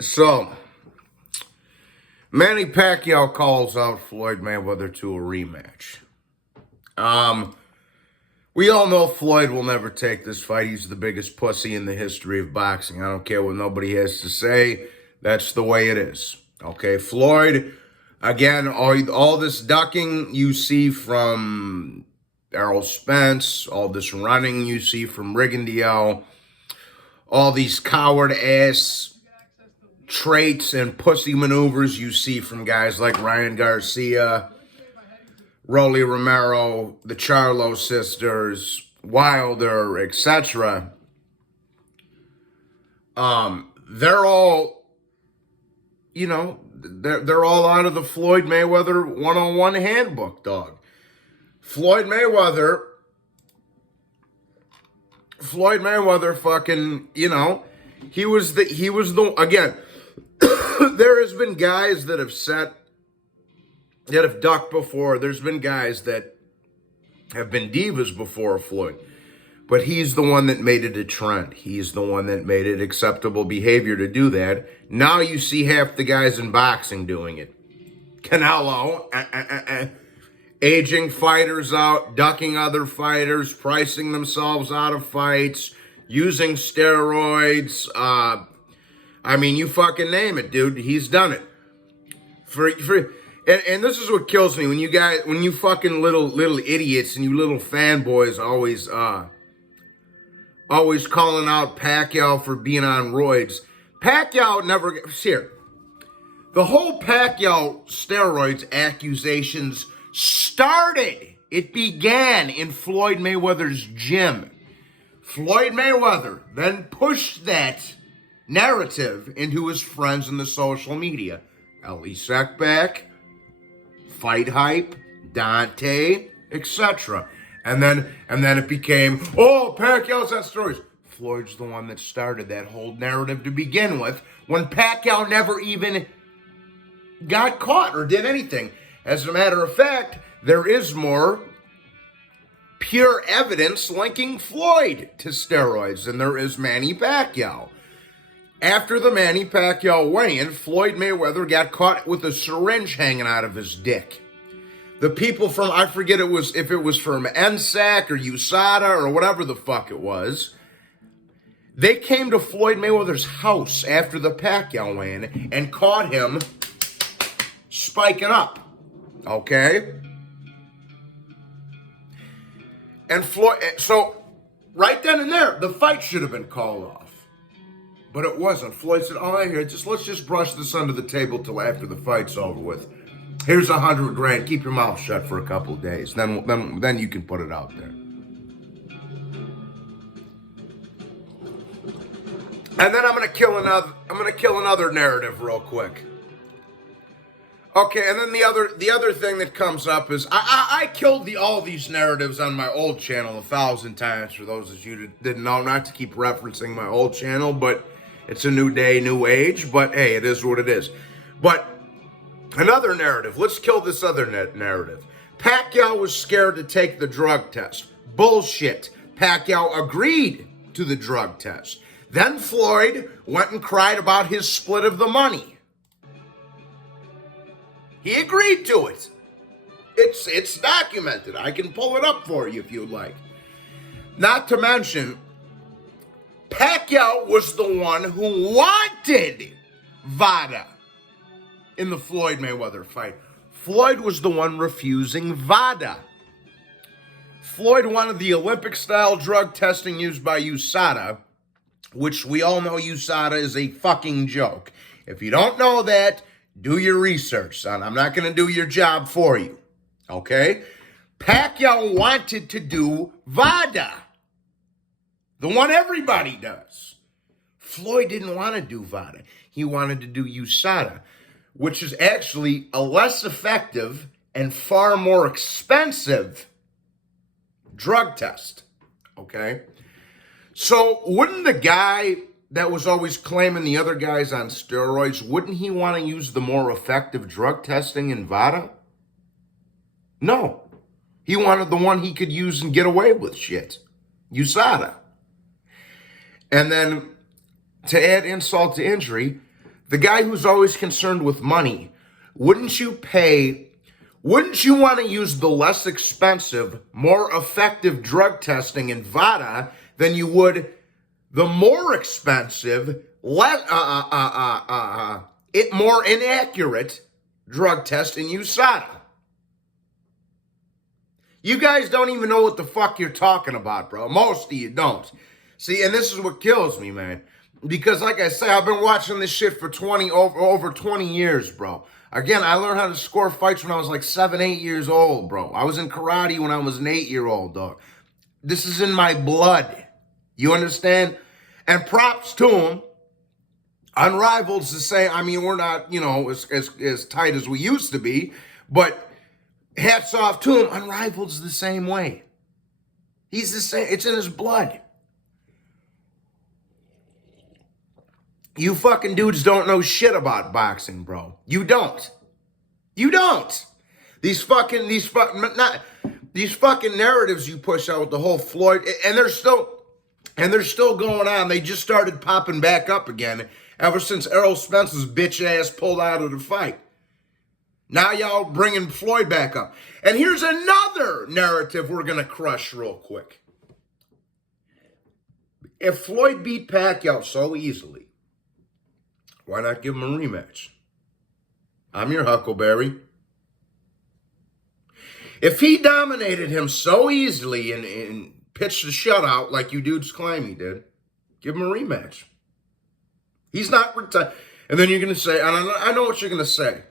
So, Manny Pacquiao calls out Floyd Mayweather to a rematch. Um, we all know Floyd will never take this fight. He's the biggest pussy in the history of boxing. I don't care what nobody has to say. That's the way it is. Okay, Floyd, again, all this ducking you see from Errol Spence, all this running you see from Rigondeaux, all these coward-ass traits and pussy maneuvers you see from guys like Ryan Garcia, Rolly Romero, the Charlo sisters, Wilder, etc. They're all, they're all out of the Floyd Mayweather one-on-one handbook, dog. Floyd Mayweather fucking, he was the again, there has been guys that have ducked before. There's been guys that have been divas before Floyd. But he's the one that made it a trend. He's the one that made it acceptable behavior to do that. Now you see half the guys in boxing doing it. Canelo, aging fighters out, ducking other fighters, pricing themselves out of fights, using steroids. I mean, you fucking name it, dude. He's done it. And this is what kills me when you fucking little idiots and you little fanboys always calling out Pacquiao for being on roids. Pacquiao never here. The whole Pacquiao steroids accusations started. It began in Floyd Mayweather's gym. Floyd Mayweather then pushed that narrative into his friends in the social media. Ellie Sackback, Fight Hype, Dante, etc. And then it became, oh, Pacquiao's on steroids. Floyd's the one that started that whole narrative to begin with, when Pacquiao never even got caught or did anything. As a matter of fact, there is more pure evidence linking Floyd to steroids than there is Manny Pacquiao. After the Manny Pacquiao weigh-in, Floyd Mayweather got caught with a syringe hanging out of his dick. The people from, I forget if it was from NSAC or USADA or whatever the fuck it was, they came to Floyd Mayweather's house after the Pacquiao weigh-in and caught him spiking up. Okay? And Floyd, so right then and there, the fight should have been called off. But it wasn't. Floyd said, oh, here, let's just brush this under the table till after the fight's over with. Here's $100,000. Keep your mouth shut for a couple of days. Then you can put it out there. And then I'm gonna kill another narrative real quick. Okay, and then the other thing that comes up is I killed all these narratives on my old channel 1,000 times. For those of you that didn't know, not to keep referencing my old channel, but it's a new day, new age. But hey, it is what it is. But another narrative. Let's kill this other narrative. Pacquiao was scared to take the drug test. Bullshit. Pacquiao agreed to the drug test. Then Floyd went and cried about his split of the money. He agreed to it. It's documented. I can pull it up for you if you'd like. Not to mention, Pacquiao was the one who wanted VADA in the Floyd Mayweather fight. Floyd was the one refusing VADA. Floyd wanted the Olympic-style drug testing used by USADA, which we all know USADA is a fucking joke. If you don't know that, do your research, son. I'm not going to do your job for you, okay? Pacquiao wanted to do VADA, the one everybody does. Floyd didn't want to do VADA. He wanted to do USADA, which is actually a less effective and far more expensive drug test, okay? So wouldn't the guy that was always claiming the other guys on steroids, wouldn't he want to use the more effective drug testing in VADA? No. He wanted the one he could use and get away with shit. USADA. And then, to add insult to injury, the guy who's always concerned with money, wouldn't you want to use the less expensive, more effective drug testing in Vada than you would the more expensive, more inaccurate drug test in USADA? You guys don't even know what the fuck you're talking about, bro. Most of you don't. See, and this is what kills me, man. Because like I say, I've been watching this shit for over 20 years, bro. Again, I learned how to score fights when I was like 7, 8 years old, bro. I was in karate when I was an 8-year-old, dog. This is in my blood. You understand? And props to him. Unrivaled to say, I mean, we're not, as tight as we used to be, but hats off to him. Unrivaled's the same way. He's the same. It's in his blood. You fucking dudes don't know shit about boxing, bro. You don't. You don't. These fucking narratives you push out with the whole Floyd, and they're still going on. They just started popping back up again ever since Errol Spence's bitch ass pulled out of the fight. Now y'all bringing Floyd back up. And here's another narrative we're going to crush real quick. If Floyd beat Pacquiao so easily, why not give him a rematch? I'm your Huckleberry. If he dominated him so easily and pitched a shutout like you dudes claim he did, give him a rematch. He's not retired. And then you're going to say, and I know what you're going to say.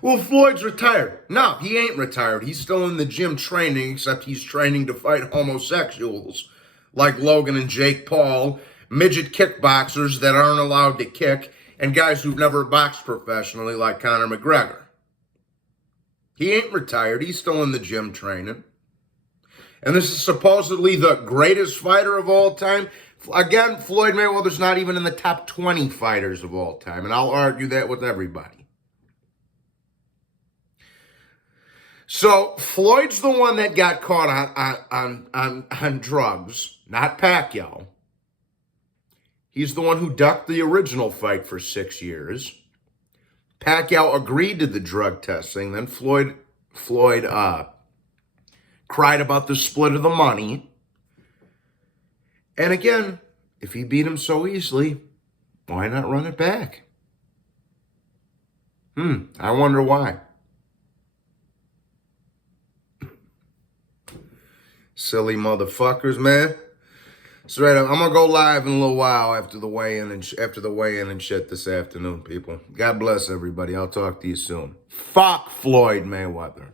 Well, Floyd's retired. No, he ain't retired. He's still in the gym training, except he's training to fight homosexuals like Logan and Jake Paul, midget kickboxers that aren't allowed to kick, and guys who've never boxed professionally like Conor McGregor. He ain't retired. He's still in the gym training. And this is supposedly the greatest fighter of all time. Again, Floyd Mayweather's not even in the top 20 fighters of all time, and I'll argue that with everybody. So Floyd's the one that got caught on drugs, not Pacquiao. He's the one who ducked the original fight for 6 years. Pacquiao agreed to the drug testing. Then Floyd cried about the split of the money. And again, if he beat him so easily, why not run it back? I wonder why. Silly motherfuckers, man. Straight up, I'm gonna go live in a little while after the weigh-in and shit this afternoon, people. God bless everybody. I'll talk to you soon. Fuck Floyd Mayweather.